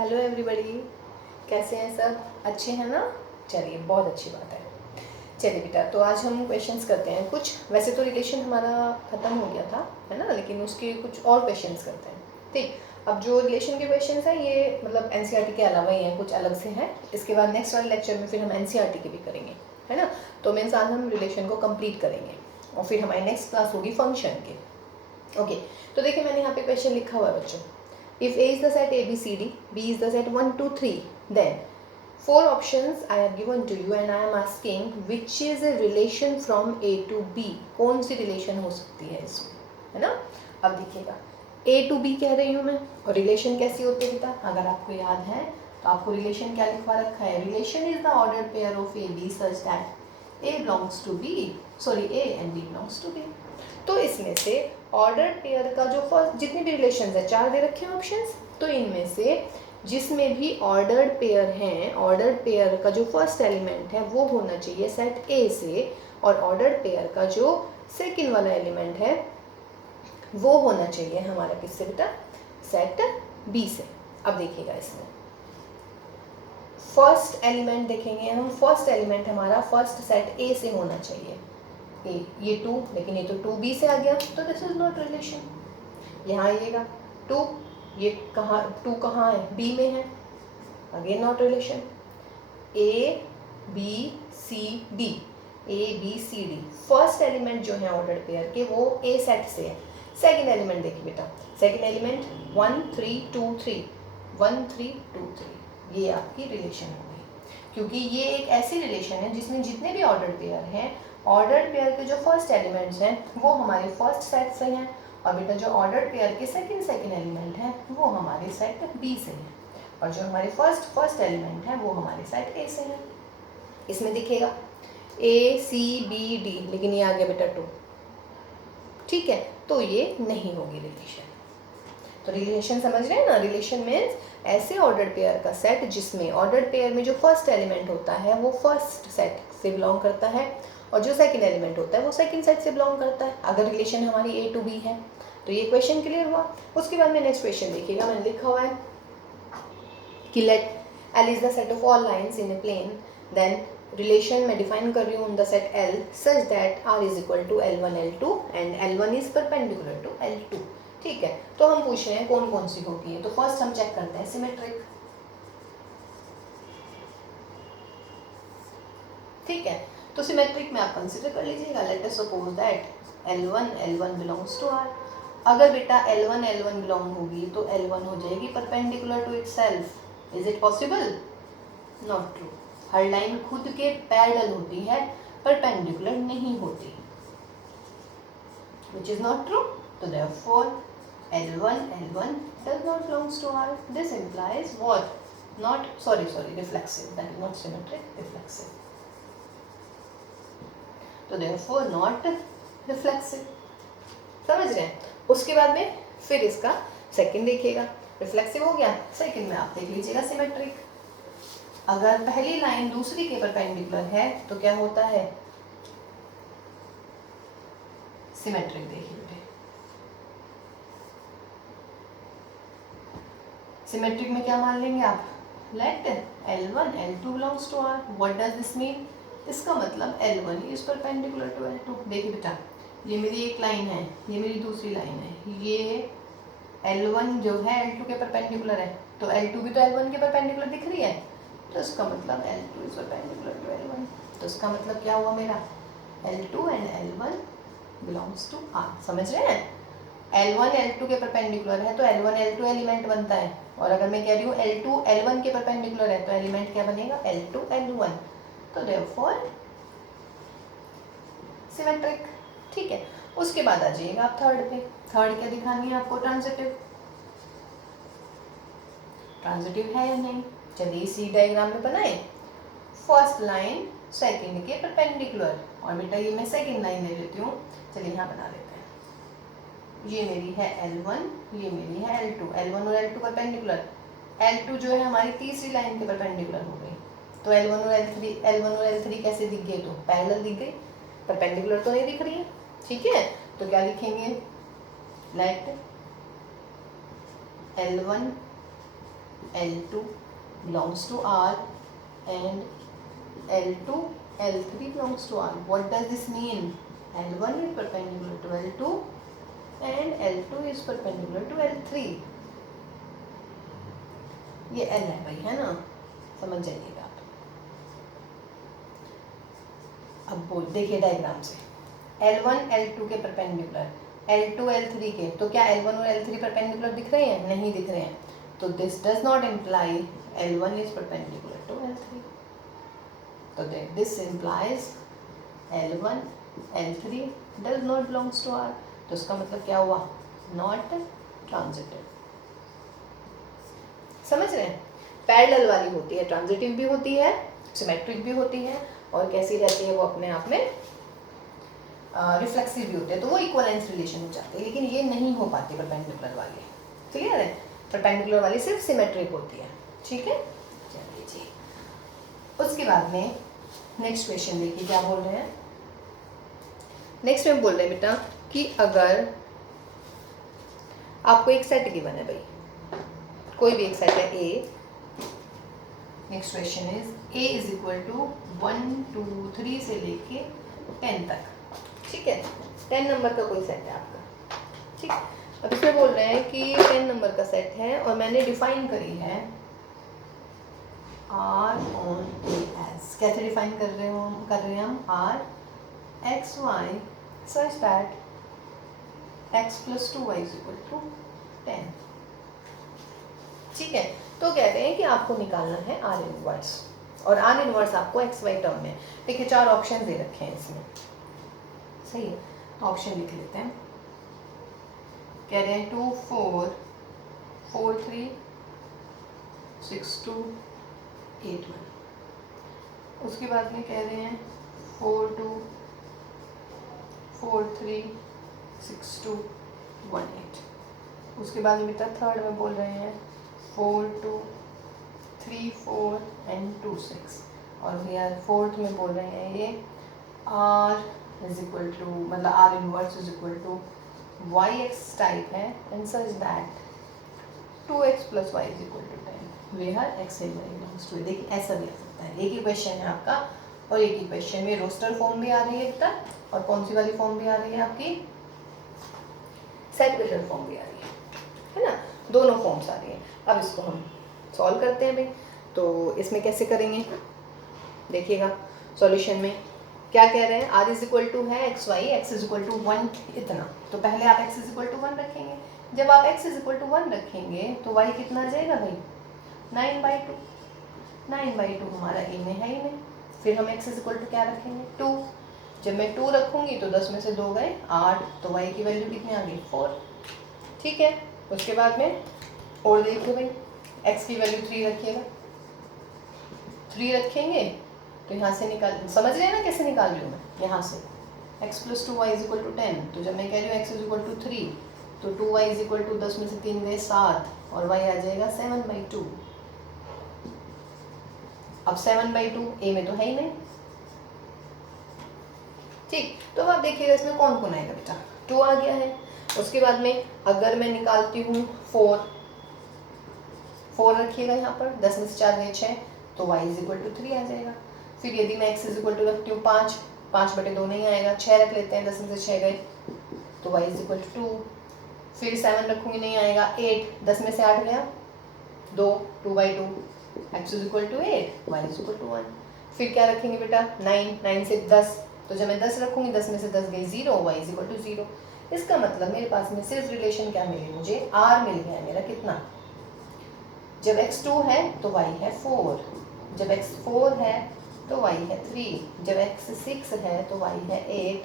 Hello everybody, कैसे हैं सब? अच्छे हैं ना? चलिए, बहुत अच्छी बात है। चलिए बेटा, तो आज हम क्वेश्चंस करते हैं कुछ। वैसे तो रिलेशन हमारा ख़त्म हो गया था, है ना, लेकिन उसके कुछ और क्वेश्चंस करते हैं। ठीक, अब जो रिलेशन के क्वेश्चंस हैं ये मतलब एनसीईआरटी के अलावा ही हैं, कुछ अलग से हैं। इसके बाद नेक्स्ट वाले लेक्चर में फिर हम एनसीईआरटी के भी करेंगे, है ना। तो मीन्स आज हम रिलेशन को कंप्लीट करेंगे और फिर हमारी नेक्स्ट क्लास होगी फंक्शन की। ओके, तो देखिए मैंने यहाँ पे क्वेश्चन लिखा हुआ है बच्चों। If A is the set ABCD, B is the set 1, 2, 3, then 4 options I have given to you and I am asking which is a relation from A to B. कौन सी रिलेशन हो सकती है इसमें, है ना। अब देखिएगा, A to B कह रही हूँ मैं, और रिलेशन कैसी होती है बेटा? अगर आपको याद है तो आपको रिलेशन क्या लिखवा रखा है? Relation is the ordered pair of A B such that A belongs to B, sorry A and B belongs to B। तो इसमें से ऑर्डर पेयर का जो फर्स्ट जितनी भी रिलेशंस है, 4 दे रखे हैं ऑप्शंस, तो इनमें से जिसमें भी ऑर्डर्ड पेयर हैं, ऑर्डर्ड पेयर का जो फर्स्ट एलिमेंट है वो होना चाहिए सेट ए से, और ऑर्डर्ड पेयर का जो सेकंड वाला एलिमेंट है वो होना चाहिए हमारा किससे बेटा? सेट बी से। अब देखिएगा इसमें फर्स्ट एलिमेंट देखेंगे हम, फर्स्ट एलिमेंट हमारा फर्स्ट सेट ए से होना चाहिए। ए, ये 2, लेकिन ये तो 2b से आ गया, तो दिस इज नॉट रिलेशन। यहाँ आइएगा 2, ये कहाँ 2 कहाँ है? b में है, again not relation. A B C D, A B C D first element जो है ऑर्डर पेयर के वो ए सेट से है। सेकंड एलिमेंट देखिए बेटा, सेकंड एलिमेंट 1 3 2 3, 1 3 2 3, ये आपकी रिलेशन हो गई, क्योंकि ये एक ऐसी रिलेशन है जिसमें जितने भी ऑर्डर पेयर हैं, ऑर्डर्ड पेयर के जो फर्स्ट एलिमेंट्स हैं वो हमारे फर्स्ट सेट से हैं, और बेटा जो ऑर्डर्ड पेयर के सेकंड एलिमेंट हैं वो हमारे सेट बी से हैं, और जो हमारे फर्स्ट एलिमेंट है वो हमारे सेट ए से है। इसमें दिखेगा ए सी बी डी, लेकिन ये आ गया बेटा 2, ठीक है, तो ये नहीं होगी रिलेशन। तो रिलेशन समझ रहे हैं ना? रिलेशन मीन्स ऐसे ऑर्डर्ड पेयर का सेट जिसमें ऑर्डर्ड पेयर में जो फर्स्ट एलिमेंट होता है वो फर्स्ट सेट से बिलोंग करता है, और जो सेकंड एलिमेंट होता है वो सेकंड सेट से बिलोंग करता है, अगर रिलेशन हमारी ए टू बी है। तो ये क्वेश्चन क्लियर हुआ। उसके बाद में नेक्स्ट क्वेश्चन देखिएगा, मैंने लिखा हुआ है कि let L is the set of all lines in a plane, then relation में डिफाइन कर रही हूँ in the set L such that R is equal to L1 L2 and L1 is perpendicular to L2। ठीक है, तो हम पूछ रहे हैं कौन कौन सी होती है। तो फर्स्ट हम चेक करते हैं सिमेट्रिक। ठीक है, तो सिमेट्रिक में आप कंसिडर कर लीजिएगा, let us suppose that L1 belongs to R। अगर बेटा L1 बिलोंग होगी तो L1 हो जाएगी perpendicular to itself. Is it possible? Not true. हर लाइन खुद के पैरेलल होती है, परपेंडिकुलर नहीं होती, which is not true. So therefore L1 does not belongs to R. This implies what? Not reflexive. That is not symmetric, reflexive. तो therefore not reflexive। समझ रहे हैं? उसके बाद में फिर इसका सेकंड देखिएगा, रिफ्लेक्सिव हो गया। सेकंड में आप देख लीजिएगा सिमेट्रिक। अगर पहली लाइन दूसरी के परपेंडिकुलर है तो क्या होता है? सिमेट्रिक। देखिए सिमेट्रिक में क्या मान लेंगे आप? Let L1 L2 belongs to R। What does this mean? इसका मतलब L1 is perpendicular to L2। देखिए बेटा, ये मेरी एक लाइन है, ये मेरी दूसरी लाइन है, ये L1 जो है L2 के परपेंडिकुलर है, तो L2 भी तो L1 के परपेंडिकुलर दिख रही है, तो इसका मतलब L2 is perpendicular to L1। तो इसका मतलब क्या हुआ मेरा? L2 and L1 belongs to R। समझ रहे हैं? L1 L2 के परपेंडिकुलर है तो L1 L2 एलिमेंट बनता है, और अगर मैं कह रही हूँ L2 L1 के परपेंडिकुलर है तो एलिमेंट क्या बनेगा? L2 L1। तो देयरफॉर सिमेट्रिक। ठीक है, उसके बाद आ जाइएगा आप थर्ड पे। थर्ड क्या दिखानी है आपको? ट्रांजिटिव। ट्रांजिटिव है या नहीं? चलिए इसी डायग्राम में बनाए। फर्स्ट लाइन सेकंड के परपेंडिकुलर, और बेटा ये मैं सेकंड लाइन ले लेती हूँ। चलिए यहाँ बना लेते हैं। ये मेरी है L1, ये मेरी है L2। L1 और L2 परपेंडिकुलर। L2 जो है हमारी तीसरी लाइन के परपेंडिकुलर हो गई, तो L1 और L3 कैसे दिख गए? तो पैरेलल दिख गई, परपेंडिकुलर तो नहीं दिख रही है। ठीक है, तो क्या लिखेंगे? Let L1 L2 belongs to R and L2, L3 belongs to R. What does this mean? L1 is perpendicular to L2 and L2 is perpendicular to L3. ये L है भाई, है ना, समझ जाइएगा आप। अब बोल देखिए डायग्राम से, L1 L2 के परपेंडिकुलर, L2 L3 के, तो क्या L1 और L3 परपेंडिकुलर दिख रहे हैं? नहीं दिख रहे हैं, तो this does not imply L1 is perpendicular to L3, तो this implies L1 L3 does not belongs to R, तो उसका मतलब क्या हुआ? Not transitive. समझ रहे हैं? पैरेलल वाली होती है, ट्रांजिटिव भी होती है, सिमेट्रिक भी होती है, और कैसी रहती है वो अपने आप में रिफ्लेक्सिव भी होते हैं, तो वो इक्वलेंस रिलेशन हो जाते हैं, लेकिन ये नहीं हो पाती परपेंडिकुलर वाली। क्लियर है? परपेंडिकुलर वाली सिर्फ सिमेट्रिक होती है। ठीक है, चलिए जी। उसके बाद में नेक्स्ट क्वेश्चन देखिए क्या बोल रहे हैं। नेक्स्ट में बोल रहे हैं बेटा कि अगर आपको एक सेट गिवन है भाई, कोई भी एक सेट है A, next question is A is equal to 1 2 3 से लेके 10 तक। ठीक है, 10 नंबर का कोई सेट है आपका। ठीक, अब इसमें बोल रहे हैं कि 10 नंबर का सेट है और मैंने डिफाइन करी है R on A as, कैसे डिफाइन कर रहे हैं हम? R x y such that x plus 2y is equal to 10। ठीक है, तो कहते हैं कि आपको निकालना है R इनवर्स, और R इनवर्स आपको एक्स वाई टर्म में, देखिए 4 ऑप्शन दे रखे हैं इसमें। सही है, ऑप्शन लिख लेते हैं। कह रहे हैं 2 4 4 3 6 2 8 1। उसके बाद में कह रहे हैं 4 2 4 3 6 2 1 8। उसके बाद में बेटा थर्ड में बोल रहे हैं 4 2 3 4 एंड 2 6, और भैया फोर्थ में बोल रहे हैं ये R इज इक्वल टू, मतलब R inverse is equal to Y X type है and such that 2x plus Y is equal to 10 where x and y belongs to. देखिए ऐसा भी आ सकता है, एक ही क्वेश्चन है आपका और एक ही क्वेश्चन में रोस्टर फॉर्म भी आ रही है बेटा, और कौन सी वाली फॉर्म भी आ रही है आपकी? सेट फॉर्म भी आ रही है ना, दोनों फॉर्म्स आ रही है। अब इसको हम सॉल्व करते हैं भाई, तो इसमें कैसे करेंगे देखिएगा। सॉल्यूशन में क्या कह रहे हैं? R इज इक्वल टू है x y, x is equal to 1 इतना, तो पहले आप x इज इक्वल टू 1 रखेंगे। जब आप x इज इक्वल टू 1 रखेंगे तो y कितना आ जाएगा भाई? 9/2। 9/2 हमारा a में है ही नहीं, फिर हम x इज इक्वल टू क्या रखेंगे? 2। जब मैं 2 रखूंगी तो 10 में से 2 गए 8, तो y की वैल्यू कितनी आ गई? 4। ठीक है, उसके बाद में और देखिए भाई, x की वैल्यू 3 रखिएगा। 3 रखेंगे तो यहाँ से निकाल, समझ रहे हैं ना कैसे निकाल रही हूँ मैं? यहाँ से x plus 2y is equal to 10, तो जब मैं कह रही हूँ x इज इक्वल टू 3, तो 2y इज इक्वल टू 10 में से 3 गए 7, और y आ जाएगा 7/2। अब 7/2 a में तो है ही नहीं। ठीक, तो आप देखिएगा इसमें कौन कौन आएगा बेटा? 2 आ गया है। उसके बाद में अगर मैं निकालती हूँ 4 रखिएगा यहाँ पर, 10 में से 4 गए 6, तो y इज इक्वल टू 3 आ जाएगा। फिर यदि मैं x इज इक्वल टू रखती हूँ 5, 5/2 नहीं आएगा, 6 रख लेते हैं, 10 में से 6 गए, तो y इज इक्वल टू 2। फिर 7 रखूँगी, नहीं आएगा, 8, 10 में से 8 गया 2, 2/2, x is equal to 8, y is equal to 1। फिर क्या रखेंगे बेटा? 9 से 10, तो जब मैं 10 रखूँगी 10 में से 10 गए 0, y इज इक्वल टू 0। इसका मतलब मेरे पास में सिर्फ रिलेशन क्या मिली मुझे? R मिल गया मेरा। कितना? जब x 2 है तो y है 4, जब x 4 है तो y है 3, जब x 6 है तो y है 8,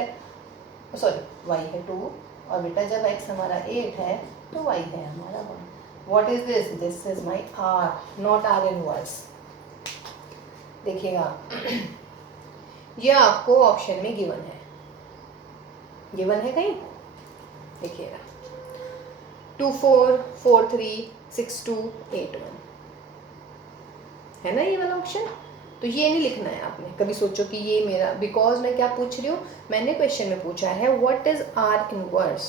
सॉरी y है 2, और बेटा जब x हमारा 8 है तो y है हमारा 1। What is this? This is my R, not R inverse. देखिएगा ये आपको ऑप्शन में गिवन है, गिवन है कहीं? देखिएगा 2 4 4 3 6 2 8 1 है ना ये वाला ऑप्शन। तो ये नहीं लिखना है आपने, कभी सोचो कि ये मेरा, बिकॉज मैं क्या पूछ रही हूँ, मैंने क्वेश्चन में पूछा है व्हाट इज R इनवर्स।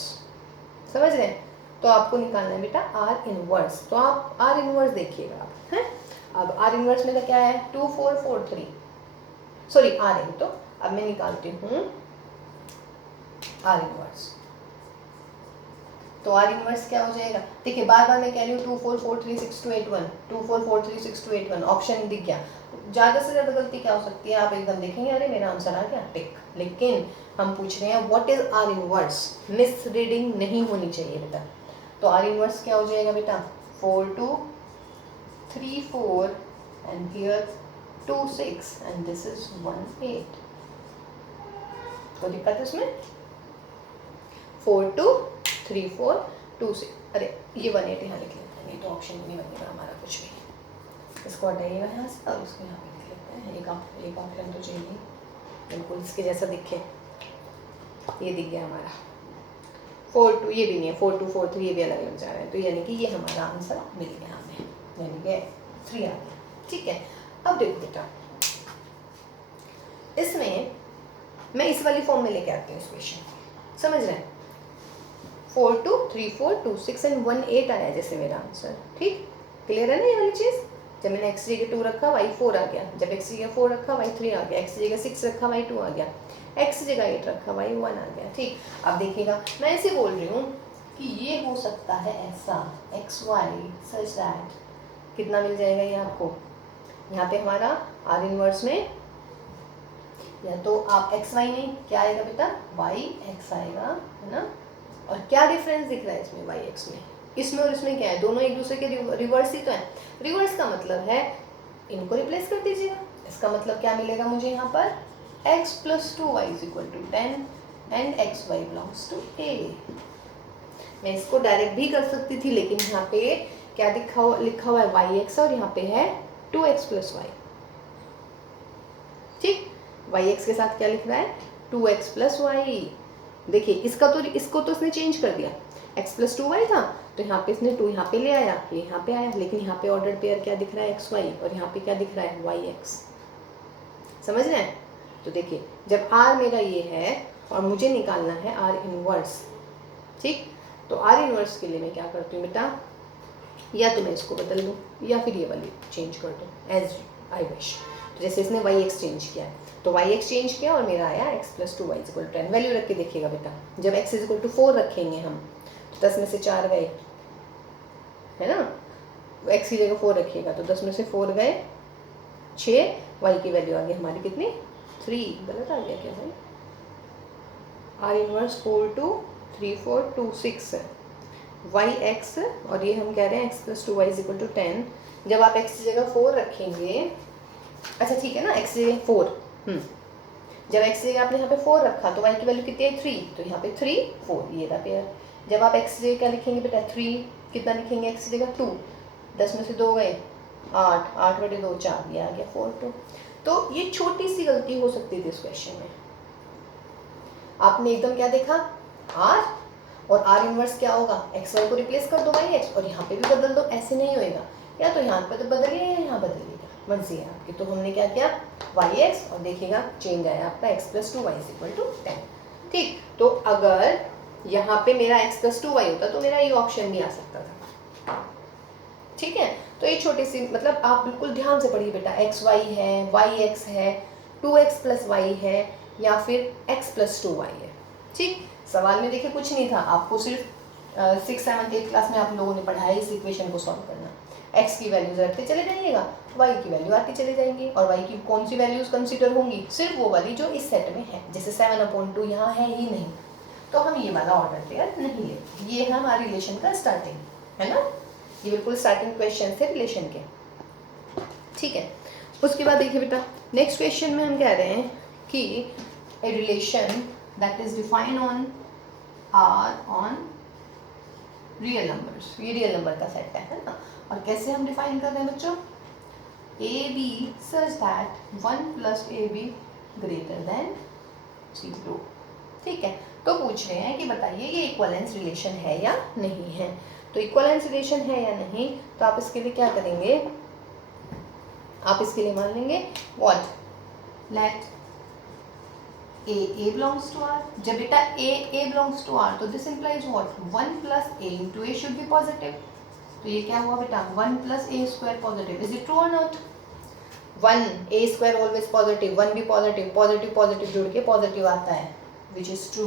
समझ रहे हैं? तो आपको निकालना है बेटा आर इनवर्स। तो आप आर इनवर्स देखिएगा आप, हैं। अब आर इनवर्स में क्या है 2 4 4 3, सॉरी आर इन। तो अब मैं निकालती हूँ आर इनवर्स। तो आर इनवर्स क्या हो जाएगा, देखिए बार बार मैं कह रही हूँ 2 4 4 3 6 2 8 1, 2 4 4 3 6 2 8 1 ऑप्शन दिख गया। ज़्यादा से ज़्यादा गलती क्या हो सकती है, आप एकदम देखेंगे अरे मेरा आंसर आ गया टिक, लेकिन हम पूछ रहे हैं what is are inverse, miss reading नहीं होनी चाहिए बेटा। तो आर इनवर्स क्या हो जाएगा बेटा 4 2 3 4 and here 2 6 and this is 1 8। कोई दिक्कत है इसमें, 4 2 3 4 2 6, अरे ये 1 8 यहाँ लिख लेते हैं, ये तो ऑप्शन नहीं बनेगा हमारा कुछ भी। इसको हटाइएगा यहाँ से और इसको यहाँ पे लिख लेते हैं, एक ऑप्शन तो चाहिए बिल्कुल इसके जैसा दिखे। ये दिख गया हमारा 4 2, ये भी नहीं है 4 2 4 3, ये भी अलग अलग जा रहे हैं। तो यानी कि ये हमारा आंसर मिल गया हमें, यानी कि 3 आ गया। ठीक है, अब देखो बेटा इसमें मैं इस वाली फॉर्म में लेके आती हूँ इस क्वेश्चन को, समझ रहे हैं। 4 2 3 4 2 6 एंड 1 8 आया जैसे मेरा आंसर, ठीक क्लियर है ना ये वाली चीज़। जब मैंने x की जगह 2 रखा y 4 आ गया, जब x की जगह 4 रखा y 3 आ गया, x की जगह 6 रखा y 2 आ गया, x की जगह 8 रखा y 1 आ गया। ठीक, अब देखिएगा मैं ऐसे बोल रही हूँ कि ये हो सकता है ऐसा x y सच दैट कितना मिल जाएगा ये आपको, यहाँ पे हमारा आर इनवर्स में या तो आप x y नहीं क्या आएगा बेटा y x आएगा, है ना। और क्या डिफरेंस दिख रहा है इसमें y x में, इसमें और इसमें क्या है, दोनों एक दूसरे के रिवर्स ही तो है। रिवर्स का मतलब है इनको रिप्लेस कर दीजिएगा, इसका मतलब क्या मिलेगा मुझे यहाँ पर x + 2y = 10 and x y belongs to a। मैं इसको डायरेक्ट भी कर सकती थी, लेकिन यहाँ पे क्या लिखा हुआ है yx और यहाँ पे है 2x + y। ठीक, yx के साथ क्या लिख रहा है 2x + y। देखिए इसको तो इसने चेंज कर दिया, x + 2y था तो यहाँ पे इसने 2 यहाँ पे ले आया, ये यहाँ पे आया, लेकिन यहाँ पे ऑर्डर्ड पेयर क्या दिख रहा है x y और यहाँ पे क्या दिख रहा है yx, समझ रहे हैं। तो देखिए जब r मेरा ये है और मुझे निकालना है r इनवर्स, ठीक, तो r इनवर्स के लिए मैं क्या करती हूँ बेटा, या तो मैं इसको बदल दूँ या फिर ये वाली चेंज कर दूँ एज आई विश। तो जैसे इसने yx चेंज किया है तो yx चेंज किया और मेरा आया x + 2y = 10। वैल्यू रख के देखिएगा बेटा, जब x = 4 रखेंगे हम तो 10 में से 4 गए, है ना, x की जगह 4 रखिएगा तो 10 में से 4 गए 6, y की वैल्यू आ गई हमारी कितनी 3, गलत आ गया क्या भाई, आर इनवर्स 4 2 3 4 2 6 yx और ये हम कह रहे हैं x + 2y = 10। जब आप x की जगह 4 रखेंगे, अच्छा ठीक है ना, x की जगह 4, जब x की जगह आपने यहाँ पे 4 रखा तो y की वैल्यू कितनी है 3, तो यहाँ पे 3 4 ये था पेयर। जब आप x की जगह क्या लिखेंगे बेटा 3, कितना लिखेंगे x की जगह 2, 10 में से 2 गए 8, 8 बटे 2 4, ये आ गया 4 2। तो ये छोटी सी गलती हो सकती थी इस क्वेश्चन में, आपने एकदम क्या देखा r और r इनवर्स क्या होगा x y को रिप्लेस कर दो yx और यहाँ पे भी बदल दो, ऐसे नहीं होएगा, या तो यहाँ पे तो बदलिए या यहाँ बदलिएगा, मर्जी है आपकी। तो हमने क्या किया yx और देखिएगा चेंज आया आपका x + 2y = 10। ठीक, तो अगर यहाँ पे मेरा x + 2y होता तो मेरा ये ऑप्शन भी आ सकता था। ठीक है, तो ये छोटी सी मतलब आप बिल्कुल ध्यान से पढ़िए बेटा, x y है yx है 2x + y है या फिर x + 2y है। ठीक, सवाल में देखिए कुछ नहीं था, आपको सिर्फ 6 7 8 क्लास में आप लोगों ने पढ़ा है इस इक्वेशन को सॉल्व करना। x की वैल्यूज रखते चले जाइएगा, y की वैल्यू आती चले जाएंगी, और y की कौन सी वैल्यूज कंसीडर होंगी, सिर्फ वो वाली जो इस सेट में है। जैसे 7/2 यहाँ है ही नहीं तो हम ये वाला ऑर्डर पेयर नहीं लेते। ये है हमारे रिलेशन का स्टार्टिंग, है ना, ये बिल्कुल स्टार्टिंग क्वेश्चन थे रिलेशन के। ठीक है, उसके बाद देखिए बेटा नेक्स्ट क्वेश्चन में हम कह रहे हैं कि a relation that is defined on R on real numbers, ये रियल नंबर का सेट है ना। और कैसे हम डिफाइन कर रहे हैं बच्चों, a b such that 1 + ab > 0। ठीक है, तो पूछ रहे हैं कि बताइए ये इक्विवेलेंस रिलेशन है या नहीं है। तो इक्विवेलेंस रिलेशन है या नहीं, तो आप इसके लिए क्या करेंगे, आप इसके लिए मान लेंगे what, let A belongs to are. जब बेटा ए बिलोंग्स टू आर तो this implies what 1 plus A into A should be positive. तो ये क्या हुआ बेटा 1 plus A square positive. Is it true और not? 1 A square always positive, 1 भी पॉजिटिव, पॉजिटिव पॉजिटिव जुड़ के पॉजिटिव आता है, विच इज ट्रू।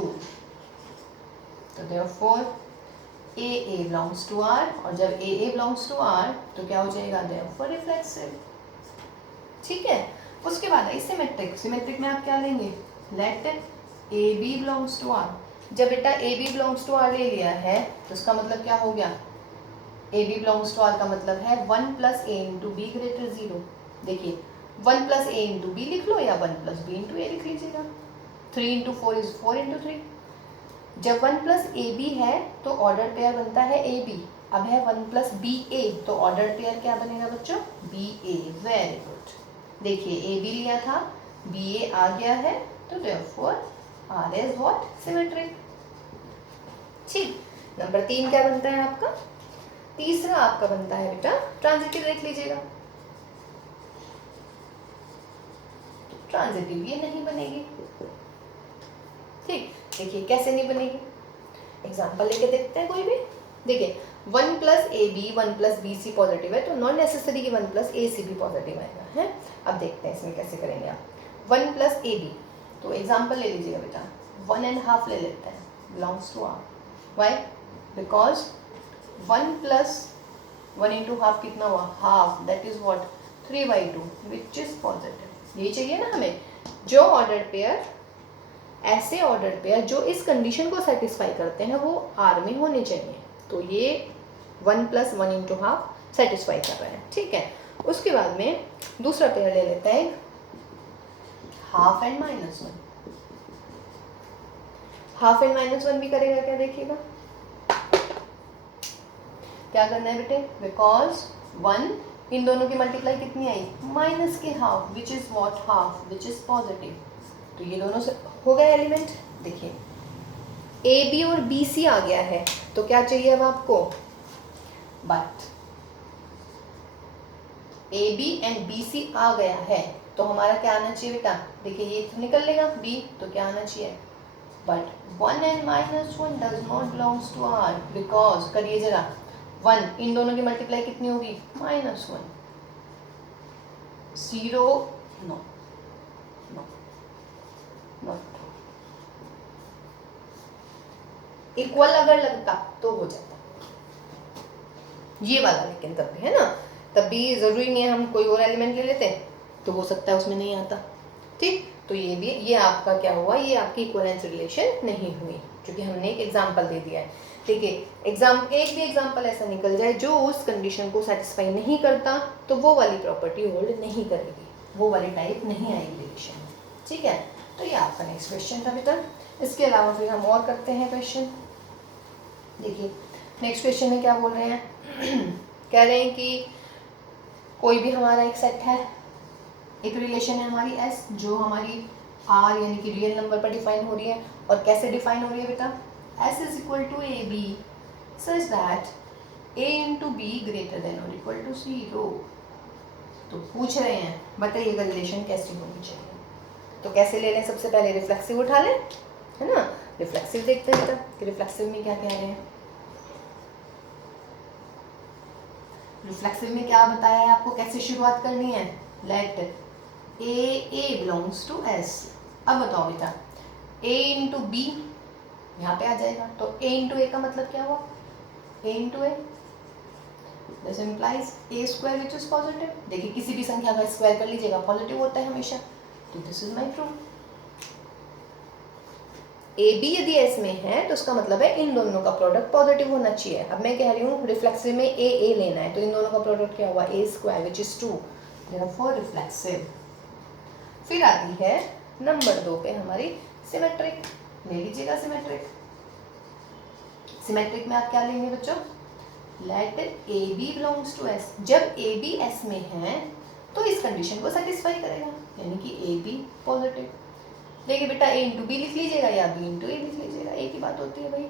तो therefore a belongs to r, और जब ए बिलोंग्स टू आर तो क्या हो जाएगा देयरफॉर रिफ्लेक्सिव। ठीक है। उसके बाद आई सिमेट्रिक। सिमेट्रिक में आप क्या लेंगे, let a b belongs to are. जब बेटा a b belongs to r ले लिया है तो उसका मतलब क्या हो गया, a b belongs to r का मतलब है 1 प्लस ए इंटू बी ग्रेटर 0। देखिए 1 प्लस ए इंटू बी लिख लो या 1 प्लस बी इंटू ए लिख लीजिएगा। 3 इंटू 4 इज 4 इंटू 3। जब 1 प्लस ए बी है तो ऑर्डर पेयर बनता है ए बी। अब है 1 प्लस बी ए तो ऑर्डर पेयर क्या बनेगा बच्चों, बी ए। Very good. देखिए ए बी लिया था, बी ए आ गया है, तो therefore r is what, symmetric. ठीक। नंबर 3 क्या बनता है आपका, तीसरा आपका बनता है बेटा ट्रांजिटिव। देख लीजिएगा ट्रांजिटिव ये नहीं बनेगी। ठीक, देखिए कैसे नहीं बनेगी, एग्जांपल लेके देखते हैं कोई भी। देखिए 1 plus a b 1 plus b c positive है तो नॉन नेसेसरी कि 1 प्लस ए सी भी पॉजिटिव आएगा है। अब देखते हैं इसमें कैसे करेंगे आप। 1 प्लस ए बी, तो एग्जांपल ले लीजिएगा बेटा 1.5 ले लेते हैं, belongs to r. Why? Because 1 plus 1 into half कितना हुआ, half, that is what 3/2 which is positive. यही चाहिए ना हमें, जो ऑर्डर पेयर, ऐसे ऑर्डर पेयर जो इस कंडीशन को सेटिस्फाई करते हैं वो आर में होने चाहिए। तो ये 1 प्लस 1 इंटू हाफ सेटिस्फाई कर रहे हैं। ठीक है। उसके बाद में दूसरा पेयर ले लेते हैं हाफ एंड -1। हाफ एंड -1 भी करेगा क्या, देखिएगा क्या करना है बेटे, बिकॉज 1 इन दोनों की मल्टीप्लाई कितनी आई, माइनस के half, which is what, half which is positive. तो ये दोनों से हो गए एलिमेंट। देखिए ए बी और बी सी आ गया है तो क्या चाहिए अब आपको, but A B and B C आ गया है तो हमारा क्या आना चाहिए बेटा, देखिए ये तो निकल लेगा बी, तो क्या आना चाहिए, but 1 and -1 does not belongs to r, because करिए जरा 1 इन दोनों की मल्टीप्लाई कितनी होगी, -1, 0, नो नो नॉट इक्वल अगर लगता तो हो जाता ये वाला, लेकिन तब भी है ना, तब भी जरूरी नहीं है हम कोई और एलिमेंट ले लेते तो हो सकता है उसमें नहीं आता। ठीक, तो ये भी, ये आपका क्या हुआ, ये आपकी इक्वलेंस रिलेशन नहीं हुई क्योंकि हमने एक एग्जांपल दे दिया है। देखिए एक भी एग्जांपल ऐसा निकल जाए जो उस कंडीशन को सेटिस्फाई नहीं करता तो वो वाली प्रॉपर्टी होल्ड नहीं करेगी, वो वाली टाइप नहीं आएगी रिलेशन। ठीक है, तो ये आपका नेक्स्ट क्वेश्चन था बेटा। इसके अलावा फिर हम और करते हैं क्वेश्चन। देखिए नेक्स्ट क्वेश्चन में क्या बोल रहे हैं कह रहे हैं कि कोई भी हमारा एक सेट है, एक रिलेशन है हमारी एस जो हमारी आर यानी कि रियल नंबर पर डिफाइन हो रही है। और कैसे डिफाइन हो रही है बेटा, s is equal to a b such that a into b greater than और इक्वल टू 0। तो पूछ रहे हैं बताइएगा रिलेशन कैसी होनी चाहिए। तो कैसे ले लें, सबसे पहले रिफ्लेक्सिव उठा लें, है ना। रिफ्लेक्सिव देखते हैं बेटा कि रिफ्लेक्सिव में क्या कह रहे हैं। रिफ्लेक्सिव में क्या बताया है आपको, कैसे शुरुआत करनी है, let A belongs to s. अब बताओ बेटा ए इंटू बी यहाँ पे आ जाएगा, तो ए इंटू ए का मतलब क्या हुआ, A into A, this implies A square which is positive. देखिए किसी भी संख्या का स्क्वायर कर लीजिएगा पॉजिटिव होता है हमेशा, तो this is my true. A b यदि एस में है तो उसका मतलब है इन दोनों का प्रोडक्ट पॉजिटिव होना चाहिए। अब मैं कह रही हूँ रिफ्लेक्सिव में ए लेना है तो इन दोनों का प्रोडक्ट क्या हुआ, A square which is 2, therefore reflexive. फिर आती है नंबर 2 पे हमारी सिमेट्रिक। ले लीजिएगा सिमेट्रिक। सिमेट्रिक में आप क्या लेंगे बच्चों, let a b belongs to s. जब ए बी एस में है तो इस कंडीशन को सेटिस्फाई करेगा, यानी कि ए बी पॉजिटिव। देखिए बेटा ए इंटू बी लिख लीजिएगा या बी इंटू ए लिख लीजिएगा, एक ही बात होती है भाई।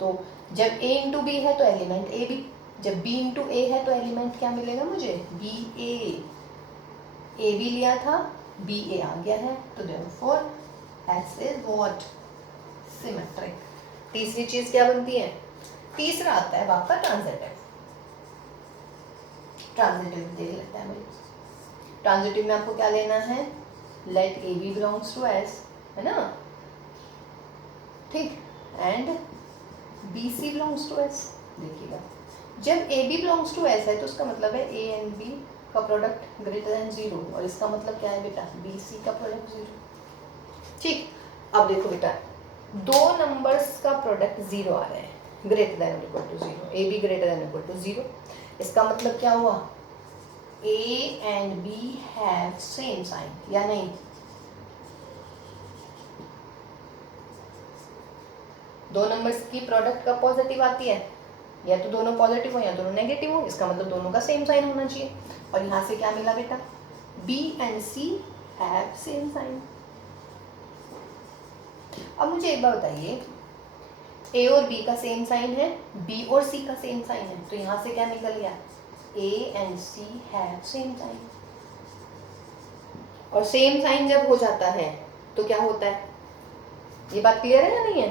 तो जब ए इंटू बी है तो एलिमेंट ए बी, जब बी इंटू ए है तो एलिमेंट क्या मिलेगा मुझे, बी ए बी लिया था बी ए आ गया है, तो therefore S is what, symmetric. तीसरी चीज क्या बनती है, तीसरा आता है आपका ट्रांजिटिव। ट्रांजिटिव देख लेते हैं भाई। ट्रांजिटिव में आपको क्या लेना है, let a b belongs to s, है ना, ठीक, and B c belongs to s. देखिएगा जब a b belongs to s है तो उसका मतलब है ए एंड बी का प्रोडक्ट ग्रेटर देन 0, और इसका मतलब क्या है बेटा, बी सी का प्रोडक्ट 0। ठीक, अब देखो बेटा, दो नंबर्स का प्रोडक्ट 0 आ रहे हैं, greater than equal to 0, a b greater than equal to 0। इसका मतलब क्या हुआ, a and b have same sign, या नहीं? दो नंबर्स की प्रोडक्ट का पॉजिटिव आती है, या तो दोनों पॉजिटिव हो या दोनों नेगेटिव हो, इसका मतलब दोनों का सेम साइन होना चाहिए। और यहाँ से क्या मिला बेटा, b and c have same sign. अब मुझे एक बार बताइए, ए और बी का सेम साइन है, बी और सी का सेम साइन है, तो यहाँ से क्या निकल गया, a and c have same sign. और सेम साइन जब हो जाता है तो क्या होता है, ये बात क्लियर है या नहीं है?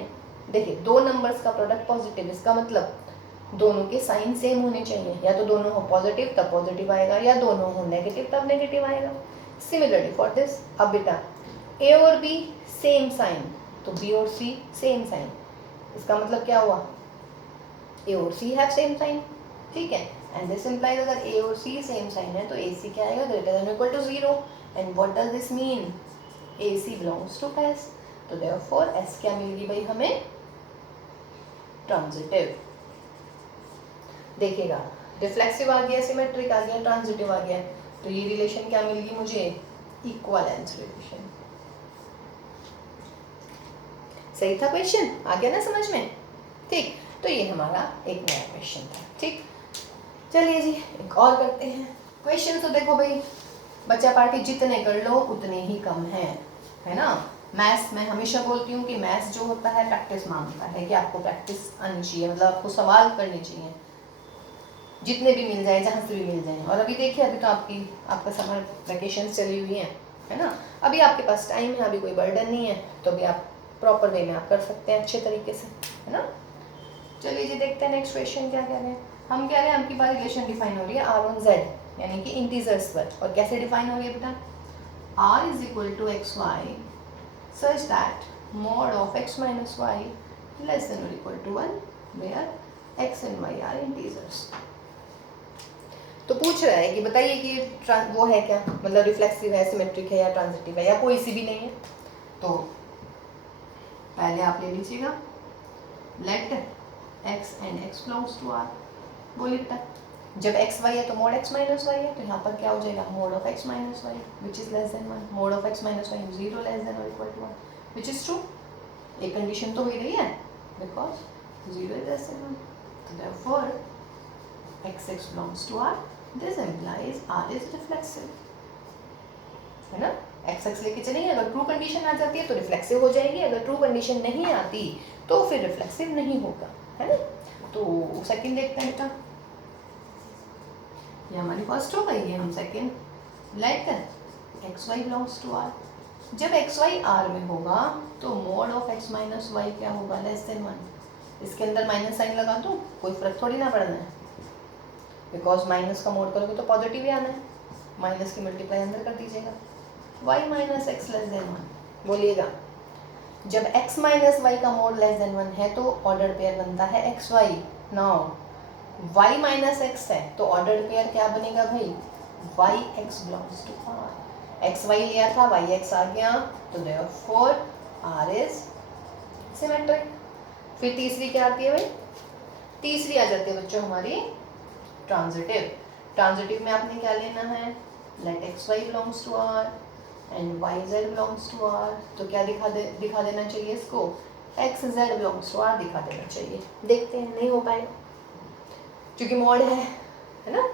देखिए, दो नंबर्स का प्रोडक्ट पॉजिटिव, इसका मतलब दोनों के साइन सेम होने चाहिए, या तो दोनों हो पॉजिटिव तब पॉजिटिव आएगा, या दोनों हो नेगेटिव तब नेगेटिव आएगा। सिमिलरली फॉर दिस, अब बेटा ए और बी सेम साइन, तो बी और सी सेम साइन, इसका मतलब क्या हुआ, ए और सी हैव सेम साइन, ठीक है। एंड दिस इंप्लाइज अगर ए और सी सेम साइन है तो ए सी क्या आएगा, greater than equal to 0। And what does this mean, a c belongs to s, तो देयरफॉर एस क्या मिल गई भाई हमें, ट्रांजिटिव। देखिएगा, रिफ्लेक्सिव आ गया, सिमेट्रिक आ गया, ट्रांजिटिव आ गया, तो ये रिलेशन क्या मिल गई मुझे, इक्विवेलेंस रिलेशन। सही था क्वेश्चन, आ गया ना समझ में? ठीक, तो ये हमारा एक नया क्वेश्चन था। ठीक, चलिए जी एक और करते हैं क्वेश्चन। तो देखो भाई, बच्चा पार्टी जितने कर लो उतने ही कम है ना। मैथ्स मैं हमेशा बोलती हूँ कि मैथ्स जो होता है प्रैक्टिस मांगता है, कि आपको प्रैक्टिस आनी चाहिए, मतलब आपको सवाल करने चाहिए, जितने भी मिल जाए, जहाँ से भी मिल जाए। और अभी देखिए, अभी तो आपका समर वेकेशन चली हुई है ना, अभी आपके पास टाइम है, अभी कोई बर्डन नहीं है, तो अभी आप प्रॉपर वे में आप कर सकते हैं अच्छे तरीके से, है ना। चलिए जी देखते हैं नेक्स्ट क्वेश्चन क्या कह रहे हैं। हम कह रहे हैं आपकी बार रिलेशन डिफाइन हो रही है आर ऑन जेड, यानी कि इंटीजर्स पर, और कैसे डिफाइन हो रही है बेटा, R is equal to x Y such that mod of x minus Y less than और equal to 1 where X and Y are integers. तो पूछ रहा है कि बताइए कि वो है क्या, मतलब रिफ्लेक्सिव है, सिमेट्रिक है, या ट्रांजिटिव है, या कोई सी भी नहीं है। तो पहले आप ले लीजिएगा, let x and x belongs to r. बोलिए बेटा, जब एक्स वाई है तो मोड एक्स माइनस वाई है, तो यहाँ पर क्या हो जाएगा, mod of x minus Y which is less than 1, mod of x minus Y 0 less than और equal to 1 which is true. एक कंडीशन तो हो रही है, बिकॉज 0 इज लेस देन 1, तो therefore x x belongs to r, this implies r is reflexive, है ना। X x लेके चलेंगे, अगर ट्रू कंडीशन आ जाती है तो रिफ्लेक्सिव हो जाएगी, अगर ट्रू कंडीशन नहीं आती तो फिर रिफ्लेक्सिव नहीं होगा, है ना। तो सेकंड देखते हैं बेटा, ये हमारी फर्स्ट हो गई है, हम second, let x y belongs to are. जब एक्स वाई आर में होगा तो mod of x minus y क्या होगा, लेस देन 1। इसके अंदर माइनस साइन लगा दो, कोई फर्क थोड़ी ना पड़ना है, बिकॉज माइनस का मोड करोगे तो पॉजिटिव ही आना है, माइनस की मल्टीप्लाई अंदर कर दीजिएगा, y minus x less than 1। बोलिएगा, जब x माइनस वाई का मोड लेस देन 1 है तो ऑर्डर पेयर बनता है x y. Now y minus x है तो ऑर्डर पेयर क्या बनेगा भाई, y x belongs to r। X y लिया था, y x आ गया, तो देयरफॉर r इज सिमेट्रिक। फिर तीसरी क्या आती है भाई, तीसरी आ जाती है बच्चों हमारी ट्रांजिटिव। ट्रांजिटिव में आपने क्या लेना है, let x y belongs to r and Y Z belongs to are. तो क्या दिखा देना चाहिए इसको, x z belongs to r दिखा देना चाहिए। देखते हैं, नहीं हो पाएगा क्योंकि मोड है ना।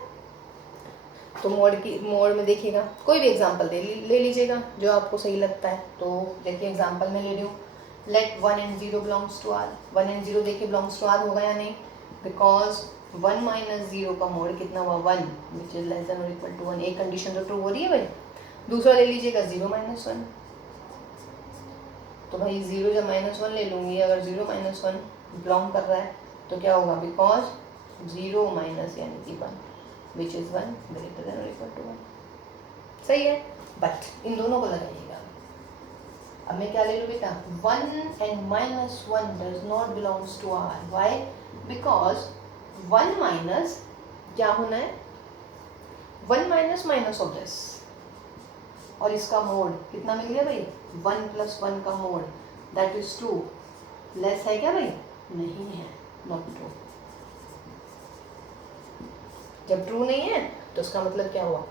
तो मोड में देखिएगा, कोई भी एग्जांपल ले लीजिएगा जो आपको सही लगता है। तो देखिए एग्जांपल में ले रही हूँ, let 1 and 0 belongs to r. 1 and 0 देखिए बिलोंग्स टू आर होगा या नहीं, बिकॉज 1 माइनस 0 का मोड कितना हुआ, 1 विच इज लेस देन और इक्वल टू 1। एक कंडीशन तो ट्रू हो रही है भाई। दूसरा ले लीजिएगा 0 माइनस 1, तो भाई 0 जब -1 ले लूँगी, अगर 0 -1 बिलोंग कर रहा है तो क्या होगा, बिकॉज 0 माइनस यानी कि 1 विच इज़ 1 ग्रेटर देन और इक्वल टू 1। सही है, बट इन दोनों को लगाइएगा। अब मैं क्या ले लूँ बेटा, 1 and -1 does not belongs to r. Why? Because 1 minus क्या होना है, 1 माइनस माइनस ऑफ दिस, और इसका मोड कितना मिल गया भाई, 1 + 1 का मोड दैट इज 2। लेस है क्या भाई, नहीं है, नॉट ट्रू। जब ट्रू नहीं है तो उसका मतलब क्या हुआ,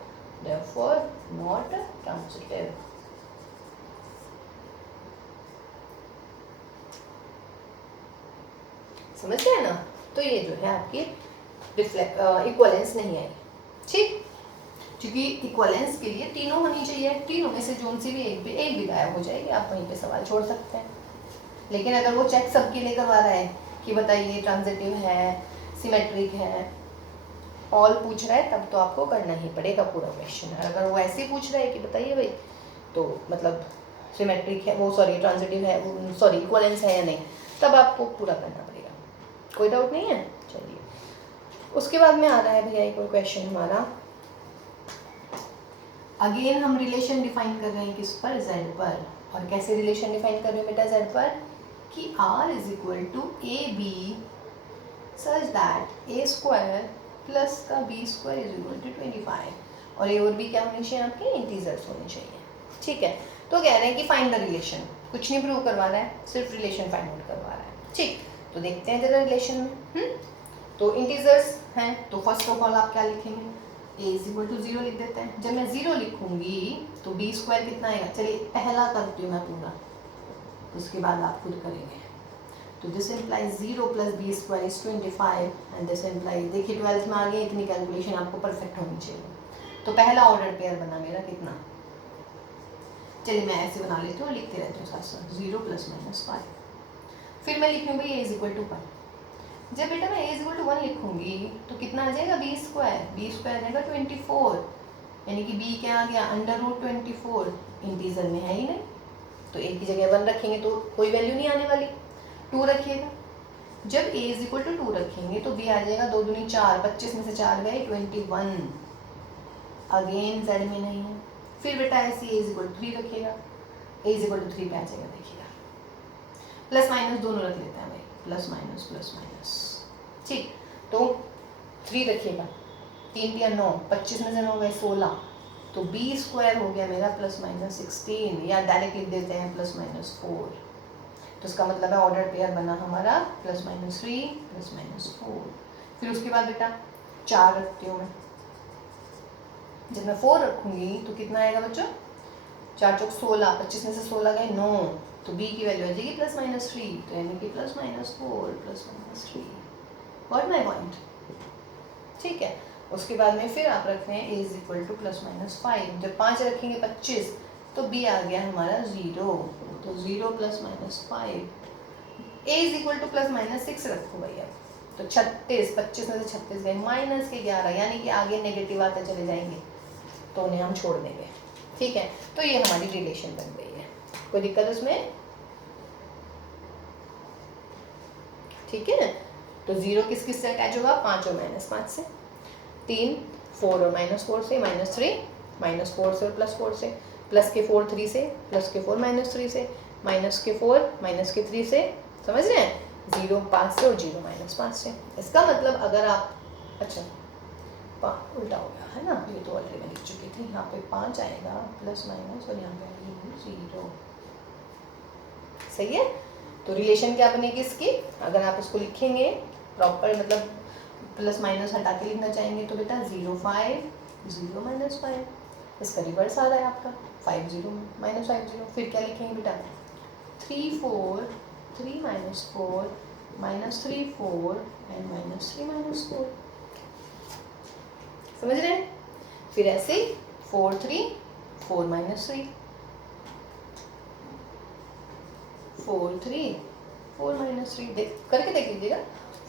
therefore not transitive। समझते हैं ना? तो ये जो है आपकी इक्वलेंस नहीं आई। ठीक, क्योंकि इक्वलेंस के लिए तीनों होनी चाहिए, तीनों में से जो सी भी एक भी गायब हो जाएगी, आप वहीं पे सवाल छोड़ सकते हैं। लेकिन अगर वो चेक सबके लिए करवा रहा है कि बताइए ट्रांजिटिव है, सिमेट्रिक है, ऑल पूछ रहा है, तब तो आपको करना ही पड़ेगा पूरा क्वेश्चन। अगर वो ऐसे ही पूछ रहा है कि बताइए भाई, तो मतलब सिमेट्रिक है वो, सॉरी ट्रांजिटिव है वो, सॉरी इक्वलेंस है या नहीं, तब आपको पूरा करना पड़ेगा। कोई डाउट नहीं है? चलिए, उसके बाद में आ रहा है भैया एक और क्वेश्चन हमारा। अगेन हम रिलेशन डिफाइन कर रहे हैं किस पर, z पर। और कैसे रिलेशन डिफाइन कर रहे हैं बेटा z पर, कि r is equal to a b such that a square plus का b square is equal to 25, और a और b क्या होनी चाहिए आपके, इंटीजर्स होने चाहिए। ठीक है, तो कह रहे हैं कि फाइंड द रिलेशन, कुछ नहीं प्रूव करवा रहा है, सिर्फ रिलेशन फाइंड आउट करवा रहा है। ठीक, तो देखते हैं जरा रिलेशन में। तो इंटीजर्स हैं, तो फर्स्ट ऑफ ऑल आप क्या लिखेंगे, a इज इक्वल टू 0 लिख देते हैं। जब मैं 0 लिखूंगी तो b स्क्वायर कितना आएगा, चलिए पहला करती हूँ मैं पूरा, उसके बाद आप खुद करेंगे। तो this implies 0 + b square is 25 and this implies, देखिए 12th में आ गई, इतनी कैलकुलेशन आपको परफेक्ट होनी चाहिए। तो पहला ऑर्डर पेयर बना मेरा कितना, चलिए मैं ऐसे बना लेती हूँ, लिखते रहती हूँ साथ साथ, 0 ± 5। फिर मैं लिखूँ भाई a इज इक्वल टू 1। जब बेटा मैं a इज इक्वल टू 1 लिखूंगी तो कितना आ जाएगा, b स्क्वायर, b स्क्वायर आएगा 24, यानी कि b क्या आ गया, √24, इंटीजर में है ही नहीं, तो a की जगह 1 रखेंगे तो कोई वैल्यू नहीं आने वाली, 2 रखिएगा। जब a इज इक्वल टू 2 रखेंगे तो b आ जाएगा 2 दूनी 4, 25 में से 4 गए 21, अगेन z में नहीं है। फिर बेटा ऐसे a इज इक्वल टू 3 रखिएगा, a इज इक्वल टू 3 पे आ जाएगा, देखिएगा प्लस माइनस दोनों रख लेते हैं भाई, प्लस माइनस। ठीक, तो 3 रखिएगा, 3 × 9, 25 में से 9 गए 16, तो b स्क्वायर हो गया मेरा ±16, या डायरेक्ट लिख देते हैं ±4। तो इसका मतलब है ऑर्डर पेयर बना हमारा +-3 +-4। फिर उसके बाद बेटा 4 रखती हूँ मैं। जब मैं 4 रखूँगी तो कितना आएगा बच्चों, 4 चौक 16, 25 में से 16 गए 9, तो b की वैल्यू आ जाएगी +-3, तो यानी कि +-4 +-3। Got my point? ठीक है, उसके बाद में फिर आप रख रहे हैं a इज इक्वल टू +-5। जब 5 रखेंगे 25, तो b आ गया हमारा 0, तो 0 +-5। a इज इक्वल टू +-6 रखो भैया, तो 36, 25 में से 36 गए -11, यानी कि आगे नेगेटिव आते चले जाएंगे, तो उन्हें हम छोड़ देंगे। ठीक है, तो ये हमारी रिलेशन बन गई है, कोई दिक्कत उसमें? ठीक है, तो 0 किस किस से अटैच होगा, 5 और -5 से, 3 4 और -4 से, -3 -4 से और +4 से, प्लस के 4 3 से, प्लस के 4 -3 से, माइनस के 4 -3 से, समझ रहे हैं, 0 5 से और 0 -5 से। इसका मतलब अगर आप, अच्छा उल्टा हो गया है ना, ये तो ऑलरेडी मैं लिख चुकी थी, यहाँ पे 5 आएगा प्लस माइनस और यहाँ पे आएगी 0। सही है, तो रिलेशन क्या बनेगी इसकी, अगर आप इसको लिखेंगे प्रॉपर, मतलब प्लस माइनस हटा के लिखना चाहेंगे तो बेटा 0 5 0 -5, इसका रिवर्स आ रहा है आपका 5 0 -5 0। फिर क्या लिखेंगे बेटा, 3 4 3 -4 -3 4 एंड -3 -4, समझ रहे हैं? फिर ऐसे 4 3 4 -3 4 3 4 -3, देख करके देख लीजिएगा।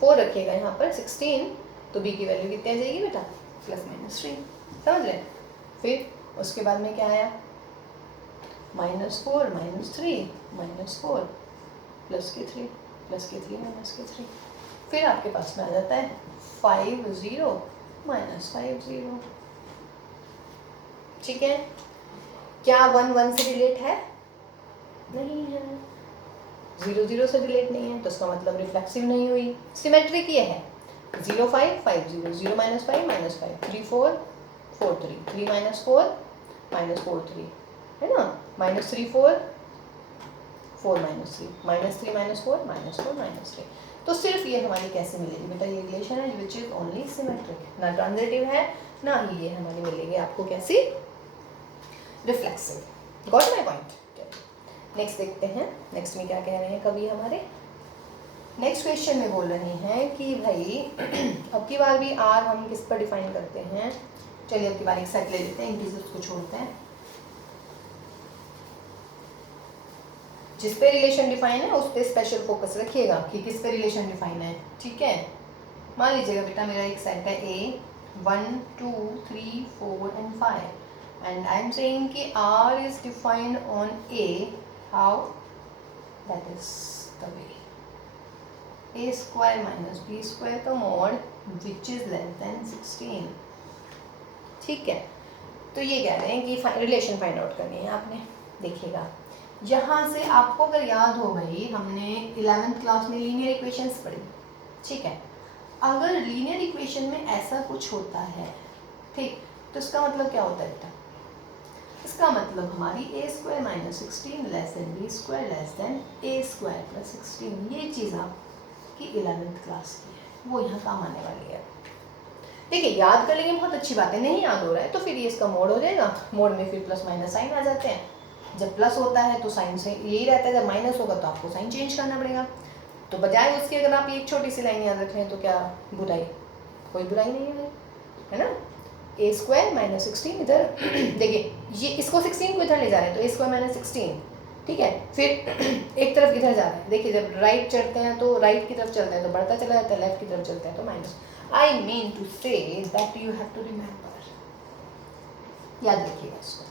4 रखिएगा यहाँ पर 16, तो b की वैल्यू कितनी आ जाएगी बेटा, +-3, समझ रहे हैं? फिर उसके बाद में क्या आया, -4 -3 -4 +3 +3 -3, फिर आपके पास में आ जाता है 5 0 -5 0। ठीक है, क्या 1 1 से रिलेट है? नहीं है। 0 0 से रिलेट नहीं है, तो इसका मतलब रिफ्लेक्सिव नहीं हुई। सिमेट्रिक ये है 0 5 5 0 0 -5 -5 3 4 4 3 3 -4 -4 3 है ना, -3 4 4 -3 -3 -4 -4 -3। तो सिर्फ ये हमारी कैसे मिलेगी बेटा? ये रिलेशन है विच इज ओनली सिमेट्रिक, ना ट्रांजिटिव है ना ही ये हमारी मिलेगी आपको कैसी, reflexive. Got my point? Next देखते हैं, नेक्स्ट में क्या कह रहे हैं कवि हमारे। नेक्स्ट क्वेश्चन में बोल रहे हैं कि भाई अब की बार भी आर हम किस पर डिफाइन करते हैं। चलिए अब की बार एक सेट ले लेते हैं, इंटीजर्स को छोड़ते हैं। जिस पे रिलेशन डिफाइन है उस पर स्पेशल फोकस रखिएगा कि किस पे रिलेशन डिफाइन है। ठीक है, मान लीजिएगा बेटा मेरा एक सेट है A 1 2 3 4 and 5 and I am saying कि R is defined on A, how, that is the way a square minus b square का mod which is less than 16। ठीक है, तो ये कह रहे हैं कि रिलेशन फाइंड आउट करनी है आपने। देखिएगा यहाँ से आपको अगर याद हो भाई, हमने 11th क्लास में लीनियर इक्वेशंस पढ़ी। ठीक है, अगर लीनियर इक्वेशन में ऐसा कुछ होता है, ठीक, तो इसका मतलब क्या होता है बेटा? इसका मतलब हमारी a square minus 16 less than b square less than a square plus 16, ये चीज़ आप की 11th क्लास की है, वो यहाँ काम आने वाली है। देखिए याद कर लेंगे, बहुत अच्छी बात है। नहीं याद हो रहा है तो फिर ये इसका मोड हो जाएगा, मोड में फिर प्लस माइनस साइन आ जाते हैं। जब प्लस होता है तो साइन से यही रहता है, जब माइनस होगा तो आपको साइन चेंज करना पड़ेगा। तो बजाय उसके अगर आप एक छोटी सी लाइन याद रखें तो क्या बुराई, कोई बुराई नहीं है ना। a स्क्वायर माइनस 16 इधर देखिए, ये इसको 16 को इधर ले जा रहे हैं तो a स्क्वायर माइनस 16, ठीक है, फिर एक तरफ इधर जा रहा है। देखिए जब राइट चढ़ते हैं तो राइट की तरफ चलते हैं तो बढ़ता चला जाता है, लेफ्ट की तरफ चलते हैं तो minus. I mean to say that you have to remember, याद रखिएगा इसको।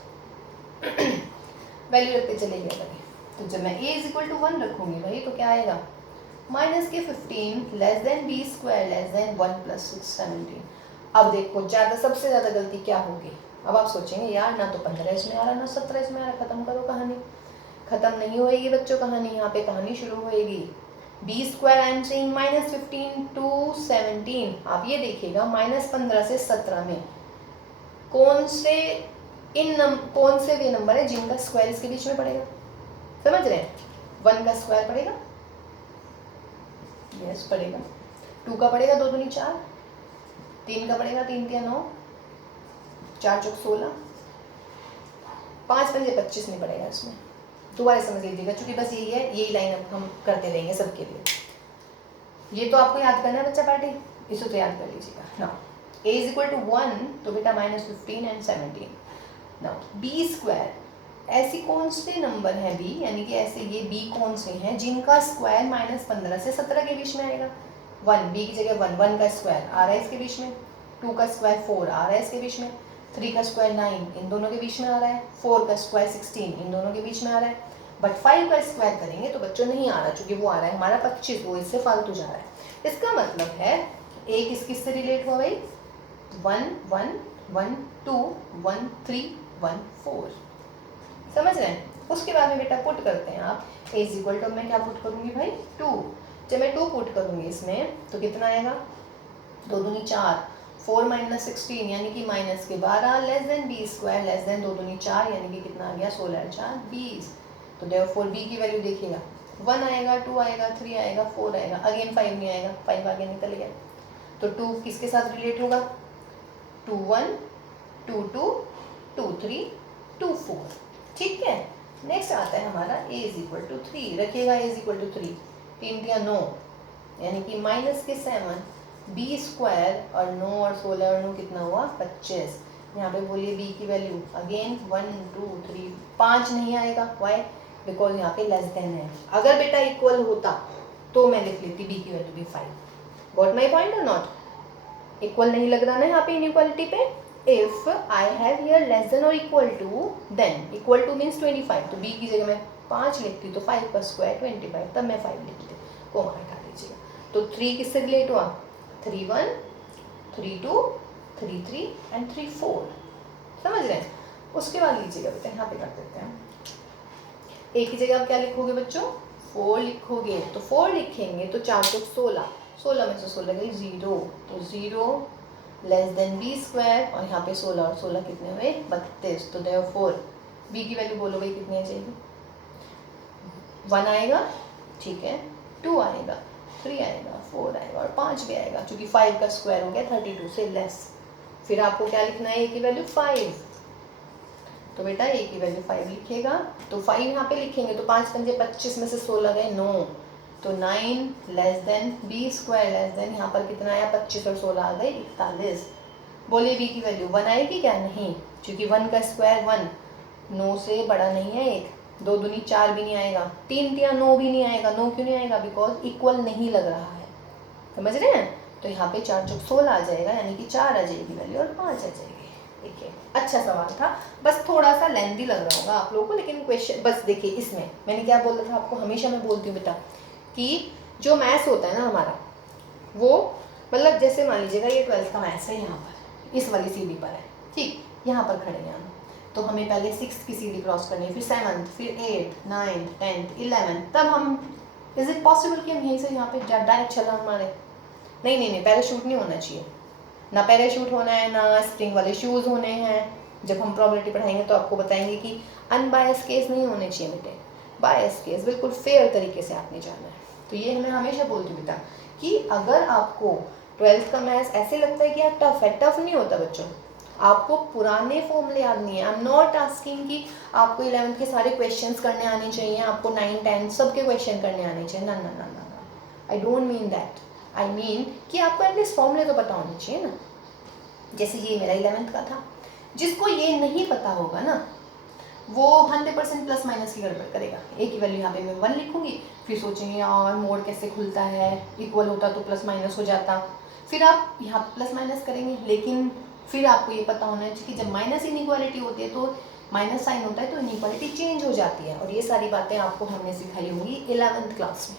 वैल्यू रखते चलेंगे भाई, तो जब मैं a इज इक्वल टू 1 रखूंगी भाई तो क्या आएगा, माइनस के 15 less than b square less than 1 plus 6 17। अब देखो ज़्यादा, सबसे ज़्यादा गलती क्या होगी। अब आप सोचेंगे यार ना तो 15 इसमें आ रहा ना 17 इसमें आ रहा, खत्म करो कहानी। खत्म नहीं होएगी बच्चों कहानी, यहाँ पे कहानी शुरू होएगी। B square I am saying minus 15 to 17। आप ये देखिएगा माइनस 15 से 17 में कौन से कौन से वे नंबर है जिनका स्क्वायर इसके बीच में पड़ेगा, समझ रहे हैं। 1 का स्क्वायर पड़ेगा, यस पड़ेगा। 2 का पड़ेगा 2 दूनी 4, 3 का पड़ेगा 3 तिया 9, 4 चौक 16, 5 पंजे 25 नहीं पड़ेगा इसमें। दोबारा समझ लीजिएगा, चूंकि बस यही है, यही लाइन अब हम करते रहेंगे सबके लिए। ये तो आपको याद करना है बच्चा पार्टी, इसको तो याद कर लीजिएगा ना। a इज इक्वल टू 1 तो बेटा माइनस 15 एंड 17। ना b स्क्वायर, ऐसी कौन से नंबर है b, यानी कि ऐसे ये b कौन से हैं जिनका स्क्वायर माइनस 15 से 17 के बीच में आएगा। 1 b की जगह 1, 1 का स्क्वायर आ रहा है इसके बीच में, 2 का स्क्वायर 4 आ रहा है इसके बीच में, 3 का स्क्वायर 9 इन दोनों के बीच में आ रहा है, 4 का स्क्वायर 16 इन दोनों के बीच में आ रहा है। बट 5 का स्क्वायर करेंगे तो बच्चों नहीं आ रहा, चूंकि वो आ रहा है हमारा 25, वो इससे फालतू जा रहा है। इसका मतलब है a किस से रिलेट हुआ भाई, 1 1 1 2 1 3 1 4, समझ रहे हैं। उसके बाद में बेटा पुट करते हैं आप, a इज इक्वल टू मैं क्या पुट करूँगी भाई 2। जब मैं 2 पुट करूँगी इसमें तो कितना आएगा, 2 दूनी 4, 4 माइनस 16 यानी कि माइनस के 12 less than b square less then 2 दूनी 4 यानी कि कितना आ गया 16 4 20। तो देयरफॉर b की वैल्यू देखिएगा 1 आएगा, 2 आएगा, 3 आएगा, 4 आएगा, अगेन 5 नहीं आएगा, 5 आगे निकल गया। तो 2 किसके साथ रिलेट होगा, 2 1 2 2 2 3 2 4, ठीक है। नेक्स्ट आता है हमारा a इज इक्वल टू 3, रखिएगा a इज इक्वल टू 3, 3 या 9 यानी कि माइनस के 7, b स्क्वायर और 9 और 16 और 9 कितना हुआ 25। यहाँ पे बोलिए b की वैल्यू अगेन 1 2 3, 5 नहीं आएगा, वाई, बिकॉज यहाँ पे लेस देन है। अगर बेटा इक्वल होता तो मैं लिख लेती b की वैल्यू भी 5। गॉट माई पॉइंट और नॉट, इक्वल नहीं लग रहा ना यहाँ पे इनइक्वालिटी पे, if I have here less than और equal to, then equal to means 25, तो बी की जगह मैं 5 लिखती हूँ तो 5 का स्क्वायर 25, तब मैं 5 लिखती हूँ, कोमा हटा दीजिएगा। तो 3 किससे रिलेट हुआ, 3 1 3 2 3 3 एंड 3 4, समझ रहे हैं। उसके बाद लीजिएगा बेटा यहाँ पे कर देते हैं, एक ही जगह आप क्या लिखोगे बच्चों, 4 लिखोगे, तो 4 लिखेंगे तो 4 चौक 16, 16 में से 16 गई 0, तो 0 लेस देन बी स्क्वायर, और यहाँ पे 16 और 16 कितने हुए 32, तो देयरफॉर बी की वैल्यू बोलो भाई कितनी आ जाएगी, 1 आएगा, ठीक है, 2 आएगा, 3 आएगा, 4 आएगा और 5 भी आएगा, क्योंकि 5 का स्क्वायर हो गया 32 से लेस। फिर आपको क्या लिखना है, ए की वैल्यू 5, तो बेटा ए की वैल्यू 5 लिखिएगा, तो 5 यहाँ पे लिखेंगे तो 5 पंजे 25 में से 16 गए 9, तो 9 less than b square less than यहाँ पर कितना आया 25 और 16 आ गए 41। बोलिए बी की वैल्यू 1 आएगी क्या, नहीं, क्योंकि 1 का स्क्वायर 1, 9 से बड़ा नहीं है एक, 2 दूनी 4 भी नहीं आएगा, 3 तिया 9 भी नहीं आएगा, 9 क्यों नहीं आएगा, बिकॉज इक्वल नहीं लग रहा है, समझ रहे हैं। तो यहाँ पे 4 चौक 16 आ जाएगा, यानी कि 4 आ जाएगी वैल्यू और 5 आ जाएगी। ठीक है, अच्छा सवाल था, बस थोड़ा सा लेंथी लग रहा होगा आप लोगों को, लेकिन क्वेश्चन बस देखिए, इसमें मैंने क्या बोला था आपको, हमेशा मैं बोलती हूँ बेटा कि जो मैथ्स होता है ना हमारा, वो मतलब जैसे मान लीजिएगा ये 12th का मैथ्स है, यहाँ पर इस वाली सीढ़ी पर है, ठीक, यहाँ पर खड़े हैं हम, तो हमें पहले 6th की सीढ़ी क्रॉस करनी है, फिर 7th, फिर 8th, 9th, 10th, 11th, तब हम, इज इट पॉसिबल कि हम यहीं से यहाँ पे डायरेक्ट छलांग मारे, नहीं नहीं नहीं, पैराशूट नहीं होना चाहिए, ना पैराशूट होना है, ना स्प्रिंग वाले शूज़ होने हैं। जब हम प्रोबेबिलिटी पढ़ाएंगे तो आपको बताएंगे कि अनबायस केस नहीं होने चाहिए बेटे, बायस केस, बिल्कुल फेयर तरीके से आपने जाना है। तो ये मैं हमेशा बोलती हूँ बेटा कि अगर आपको 12th का मैथ्स ऐसे लगता है कि यार टफ है, टफ नहीं होता बच्चों, आपको पुराने फॉर्मूले याद नहीं है। आई एम नॉट आस्किंग कि आपको 11th के सारे क्वेश्चंस करने आने चाहिए, आपको 9, 10 सबके क्वेश्चन करने आने चाहिए, ना ना ना ना ना, I don't mean that, I mean कि आपको एटलीस्ट फॉर्मूले तो पता होने चाहिए ना। जैसे ये मेरा 11th का था, जिसको ये नहीं पता होगा ना वो 100% प्लस माइनस की गड़बड़ करेगा। ए की वैल्यू यहाँ पे मैं 1 लिखूंगी, फिर सोचेंगे यार मोड कैसे खुलता है, इक्वल होता तो प्लस माइनस हो जाता, फिर आप यहाँ प्लस माइनस करेंगे, लेकिन फिर आपको ये पता होना चाहिए कि जब माइनस इनइक्वालिटी होती है तो माइनस साइन होता है तो इनइक्वालिटी चेंज हो जाती है, और ये सारी बातें आपको हमने सिखाई होंगी 11th क्लास में,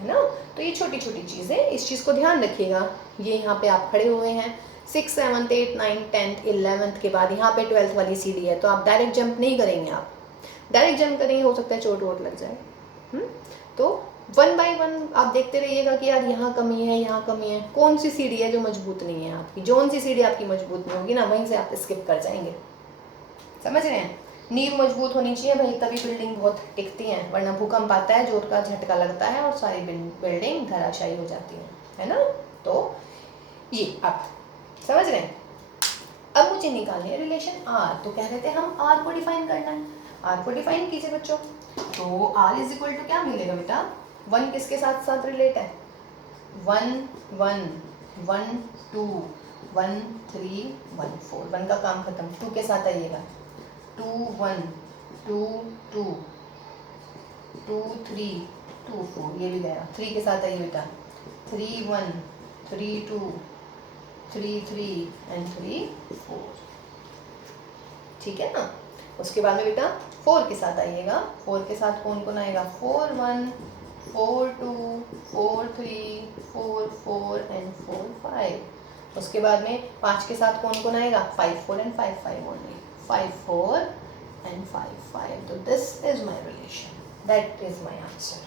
है ना। तो ये छोटी छोटी चीज़ें, इस चीज़ को ध्यान रखिएगा। ये यहाँ पे आप खड़े हुए हैं 6, 7, 8, 9, 10, 11th के बाद यहाँ पे 12th वाली सीढ़ी है, तो आप डायरेक्ट जंप नहीं करेंगे, आप डायरेक्ट जंप करेंगे हो सकता है चोट वोट लग जाए। तो 1 बाय 1 आप देखते रहिएगा कि यार यहाँ कमी है, यहाँ कमी है, कौन सी सीढ़ी है जो मजबूत नहीं है आपकी, जौन सी सीढ़ी आपकी मजबूत नहीं होगी ना वहीं से आप स्किप कर जाएंगे, समझ रहे हैं। नींव मजबूत होनी चाहिए भाई, तभी बिल्डिंग बहुत टिकती है, वरना भूकंप आता है, जोर का झटका लगता है और सारी बिल्डिंग धराशायी हो जाती है ना। तो ये आप समझ रहे हैं। अब मुझे निकालनी है रिलेशन आर, तो कह रहे थे हम आर को डिफाइन करना है, आर को डिफाइन कीजिए बच्चों। तो आर इज इक्वल टू क्या मिलेगा बेटा, 1 किसके साथ साथ रिलेट है, 1 1 1 2 1 3 1 4, 1 का काम खत्म, 2 के साथ आइएगा, 2 1 2 2 2 3 2 4, ये भी गया, 3 के साथ आइए बेटा, 3 1 3 2 3 3 एंड 3 4, ठीक है ना। उसके बाद में बेटा 4 के साथ आइएगा, 4 के साथ कौन कौन आएगा, 4 1 4 2 4 3 4 4 एंड 4 5। उसके बाद में 5 के साथ कौन कौन आएगा, 5 4 एंड 5 5 ओनली, 5 4 एंड 5 5। तो this is my relation, that is my answer.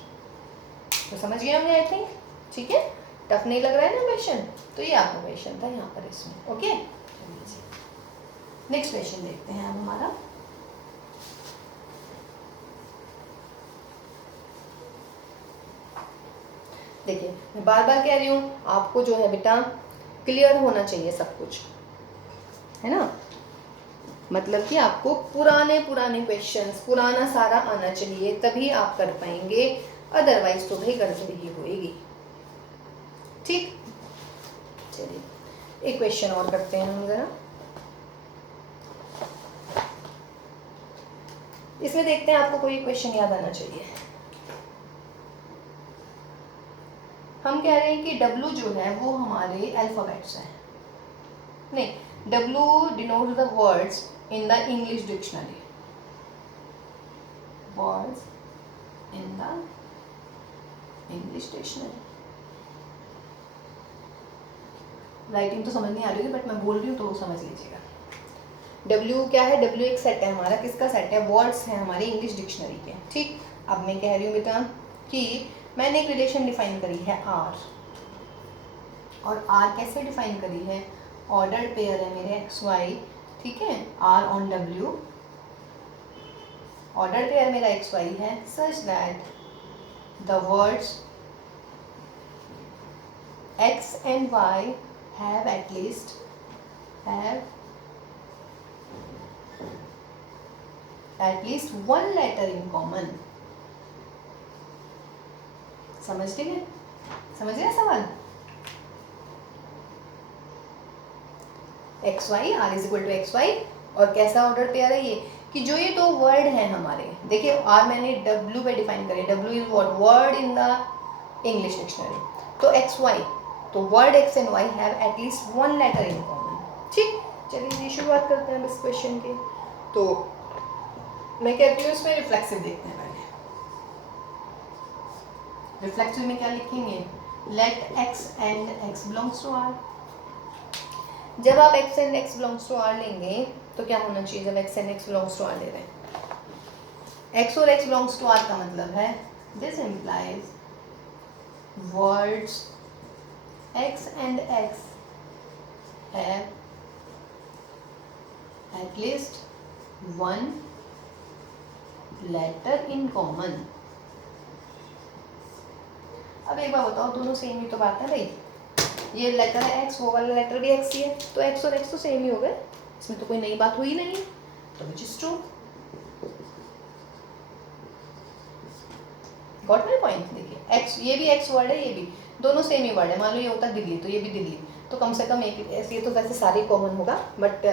तो समझ गए हमने आई थिंक, ठीक है, टफ नहीं लग रहा है ना क्वेश्चन। तो ये आपका क्वेश्चन था यहाँ पर इसमें, ओके। नेक्स्ट क्वेश्चन देखते हैं अब हमारा। देखिए मैं बार बार कह रही हूँ, आपको जो है बेटा क्लियर होना चाहिए सब कुछ, है ना, मतलब कि आपको पुराने क्वेश्चंस, पुराना सारा आना चाहिए, तभी आप कर पाएंगे, अदरवाइज तो भाई गड़बड़ ही होएगी, ठीक। चलिए एक क्वेश्चन और करते हैं हम जरा, इसमें देखते हैं आपको कोई क्वेश्चन याद आना चाहिए। हम कह रहे हैं कि W जो है वो हमारे अल्फाबेट्स हैं, नहीं W denotes the words in the English dictionary. Words in the English dictionary. Writing तो समझ नहीं आ रही होगी, बट मैं बोल रही हूँ तो समझ लीजिएगा। W क्या है? W एक सेट है हमारा, किसका सेट है? वर्ड्स हैं हमारे इंग्लिश डिक्शनरी के। ठीक, अब मैं कह रही हूँ बेटा कि मैंने एक रिलेशन डिफाइन करी है R, और R कैसे डिफाइन करी है? ऑर्डर्ड पेयर है मेरे एक्स वाई, ठीक है, R on W, ordered pair मेरा एक्स वाई है, such that the words X and Y have at least one letter in common. समझ गए? समझ गए सवाल? X y, r is equal to x y, और कैसा ऑर्डर पेयर है ये कि जो ये दो वर्ड हैं हमारे, देखिए आर मैंने डब्ल्यू पे डिफाइन करे, डब्ल्यू is what? Word in the English dictionary. तो एक्स वाई, तो word x and Y have at least one letter in common. ठीक, चलिए शुरुआत करते हैं इस क्वेश्चन की। तो मैं कहती हूँ इसमें रिफ्लेक्सिव देखते हैं पहले। रिफ्लेक्सिव में क्या लिखेंगे? Let x and x belongs to are. जब आप x and x belongs to r लेंगे तो क्या होना चाहिए? जब x and x belongs to r ले रहे हैं, x और x बिलोंग्स टू r का मतलब है this implies words x and x have at least one letter in common. अब एक बार बताओ, दोनों सेम ही तो बात है भाई, ये लेटर है x, वो वाला लेटर भी x ही है, तो x और x तो सेम ही हो गए, इसमें तो कोई नई बात हुई नहीं है, तो विच is true. Got my point? देखिए x, ये भी x वर्ड है, ये भी, दोनों सेम ही वर्ड है। मान लो ये होता दिल्ली तो ये भी दिल्ली, तो कम से कम एक, ये तो वैसे सारे कॉमन होगा, बट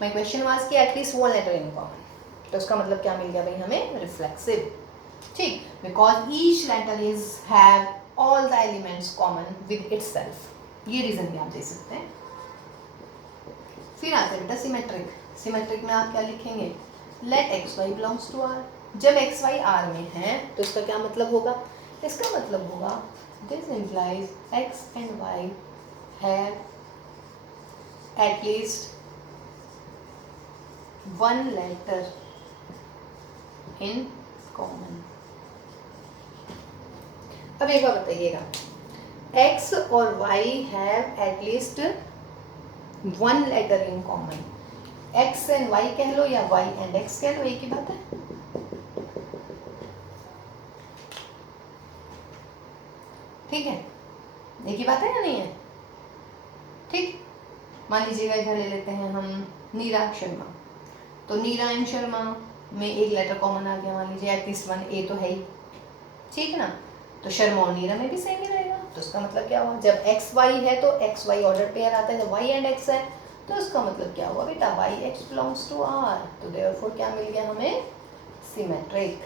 माय क्वेश्चन वाज कि at least one letter in common, तो उसका मतलब क्या मिल गया भाई हमें? रिफ्लेक्सिव। ठीक, because each letter is have all the elements common with itself, ये रीजन भी आप दे सकते हैं। फिर आते हैं बेटा सिमेट्रिक। सिमेट्रिक में आप क्या लिखेंगे? Let x y belongs to are. जब एक्स वाई आर में है तो इसका क्या मतलब होगा? इसका मतलब होगा this implies x and Y have at least one letter in common. अब एक बार बताइएगा, x और y have at least one letter in common. x and y कह लो या y एंड x कह लो, एक ही बात है। ठीक है, एक ही बात है या नहीं है? ठीक, मान लीजिएगा इधर ले लेते हैं हम नीरा शर्मा, तो नीरा एंड शर्मा में एक लेटर कॉमन आ गया, मान लीजिए एटलीस्ट वन, ए तो है ही, ठीक है ना, तो शर्मा और नीरा में भी सेम ही रहेगा। तो उसका मतलब क्या हुआ? जब एक्स वाई है तो एक्स वाई ऑर्डर पेयर आता है, जब वाई एंड एक्स है तो उसका मतलब क्या हुआ बेटा? Y x belongs to are, तो देयरफॉर क्या मिल गया हमें? सिमेट्रिक।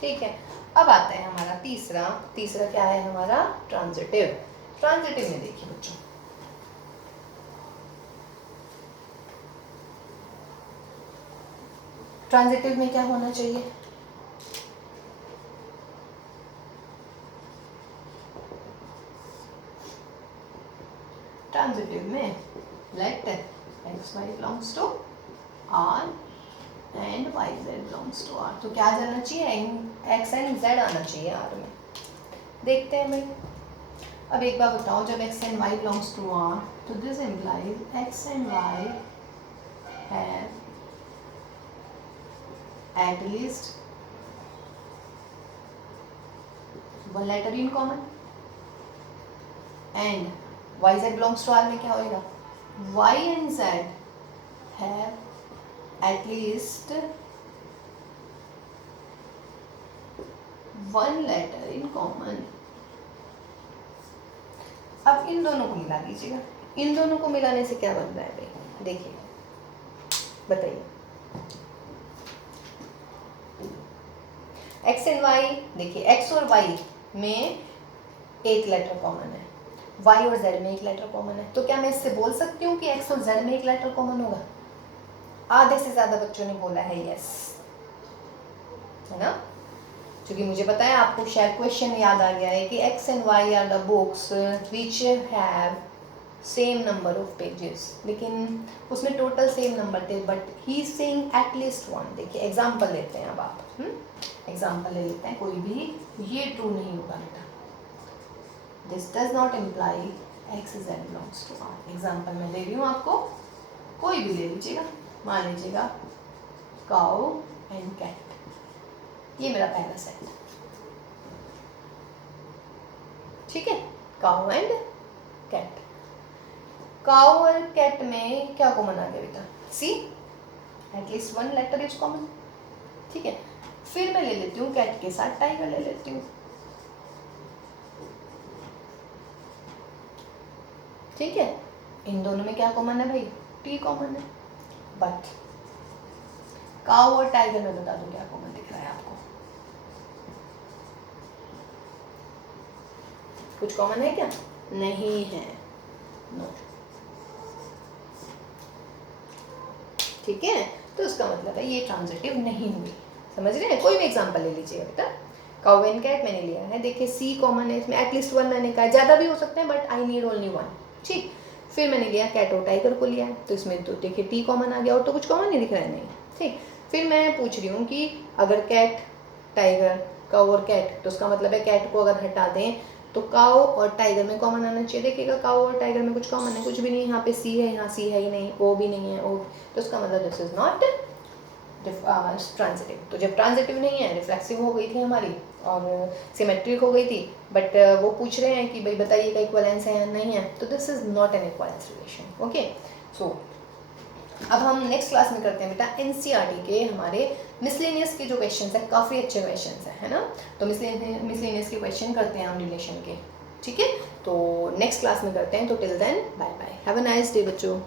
ठीक है, अब आता है हमारा तीसरा। तीसरा क्या है हमारा? ट्रांजिटिव। ट्रांजिटिव में देखिए बच्चों, ट्रांजिटिव में क्या होना चाहिए? ट्रांजिटिव में let x y belongs to r and Y Z belongs to are, तो क्या आ जाना चाहिए? एक्स एंड जेड आना चाहिए आर में। देखते हैं भाई। अब एक बार बताओ, जब X and Y belongs to are तो this implies x and Y have at least one letter in common, and Y Z belongs to R में क्या होएगा? Y and Z have at least one letter in common. अब इन दोनों को मिला दीजिएगा। इन दोनों को मिलाने से क्या बन रहा है भाई? देखिए, बताइए। एक्स एंड वाई, देखिए एक्स और वाई में एक लेटर कॉमन है, y और z में एक लेटर कॉमन है, तो क्या मैं इससे बोल सकती हूँ कि x और z में एक लेटर कॉमन होगा? आधे से ज़्यादा बच्चों ने बोला है यस, है ना, क्योंकि मुझे पता है आपको शायद क्वेश्चन याद आ गया है कि x and y are the books which have same number of pages, लेकिन उसमें टोटल सेम नंबर थे, but he is saying at least one. देखिए एग्जांपल लेते हैं, अब आप एग्जांपल ले लेते हैं कोई भी, ये ट्रू नहीं होगा बेटा, this does not imply x z belongs to r। Example मैं दे रही हूँ आपको, कोई भी ले लीजिएगा, मान लीजिएगा काउ एंड कैट, ये मेरा पहला सेट, ठीक है, काउ एंड कैट। काउ और कैट में क्या कॉमन आ गया बेटा? See, at least one letter is common, ठीक है। फिर मैं ले लेती हूँ कैट के साथ टाइगर ले लेती हूँ, ठीक है। इन दोनों में क्या कॉमन है भाई? टी कॉमन है, बट काउ और टाइगर में बता दो क्या कॉमन दिख रहा है आपको? कुछ कॉमन है क्या? नहीं है, नो, ठीक है। तो उसका मतलब है ये ट्रांजिटिव नहीं हुई, समझ रहे हैं? कोई भी एग्जांपल ले लीजिए बेटा, काउ एंड कैट मैंने लिया है, देखिए सी कॉमन है इसमें, एटलीस्ट वन मैंने कहा, ज़्यादा भी हो सकते हैं but I need only one, ठीक। फिर मैंने लिया कैट और टाइगर को लिया है, तो इसमें तो देखिए टी कॉमन आ गया, और तो कुछ कॉमन नहीं दिख रहा है, नहीं, ठीक। फिर मैं पूछ रही हूँ कि अगर कैट टाइगर काउ और कैट, तो उसका मतलब है कैट को अगर हटा दें तो काउ और टाइगर में कॉमन आना चाहिए। देखिएगा काउ और टाइगर में कुछ कॉमन है? कुछ भी नहीं, यहाँ पे सी है, यहाँ सी है ही नहीं, ओ भी नहीं है, ओ, तो उसका मतलब दिस इज नॉट ट्रांजिटिव। तो जब ट्रांजिटिव नहीं है, रिफ्लेक्सिव हो गई थी हमारी और सिमेट्रिक हो गई थी, बट वो पूछ रहे हैं कि भाई बताइएगा इक्वलेंस है या नहीं है, तो this is not an equivalence relation, okay. So अब हम नेक्स्ट क्लास में करते हैं बेटा एनसीईआरटी के हमारे मिसलेनियस के जो क्वेश्चंस हैं, काफ़ी अच्छे क्वेश्चंस हैं, है ना। तो मिसलेनियस के क्वेश्चन करते हैं हम रिलेशन के, ठीक है। तो नेक्स्ट क्लास में करते हैं, तो till then bye bye, have a nice day बच्चों।